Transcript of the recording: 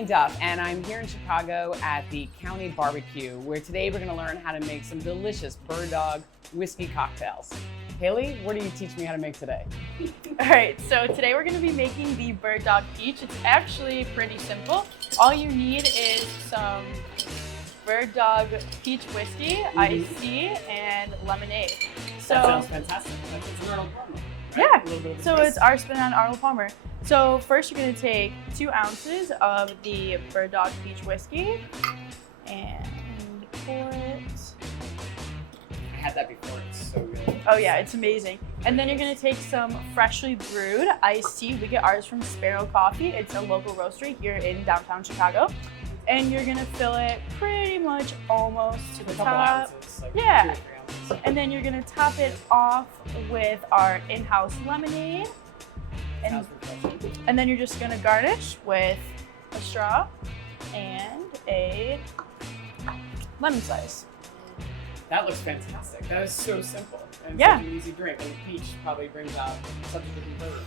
Jane Duff, and I'm here in Chicago at the County BBQ, where today we're going to learn how to make some delicious Bird Dog whiskey cocktails. Haley, what are you teaching me how to make today? All right, so today we're going to be making the Bird Dog Peach. It's actually pretty simple. All you need is some Bird Dog Peach whiskey, iced tea, and lemonade. So, that sounds fantastic. It's an Arnold Palmer, right? Yeah, so it's our spin on Arnold Palmer. So first you're going to take 2 ounces of the Bird Dog Peach whiskey and pour it. I had that before, it's so good. Oh yeah, it's amazing. And then you're going to take some freshly brewed iced tea. We get ours from Sparrow Coffee. It's a local roastery here in downtown Chicago. And you're going to fill it pretty much almost to the A couple top. ounces, like Yeah. 2 or 3 ounces. And then you're going to top it off with our in-house lemonade. Sounds refreshing. And then you're just gonna garnish with a straw and a lemon slice. That looks fantastic. That is so simple and Yeah. such an easy drink. And the peach probably brings out such a different flavor.